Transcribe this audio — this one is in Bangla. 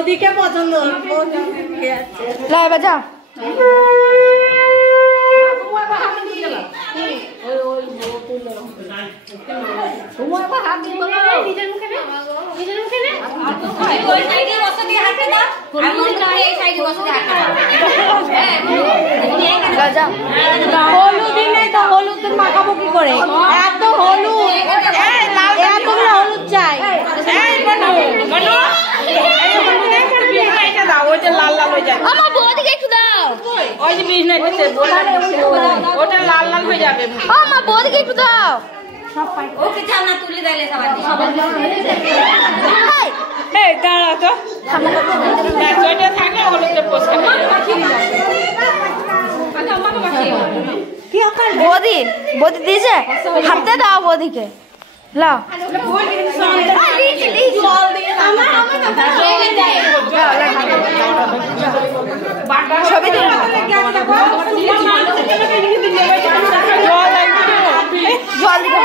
বৌদিকে পছন্দ লাই বাজা হলুদই নেই তো হলুদ মাখাবো কি করে এত হলুদ এত হলুদ চাই লাল লাল হয়ে যায় আমার বৌদিকে একটু দাও ওই যে বিজনেস ওটা লাল লাল হয়ে যাবে আমার বৌদিকে একটু দাও ওকে চাল না তুলে দিলে সবাই এই দাঁড়া তো ওইটা থাকে হলুদটা পোস্ট বৌদি বৌদি দিয়েছে হাতে দাও বৌদিকে লাও ছবি তুল জল দিকে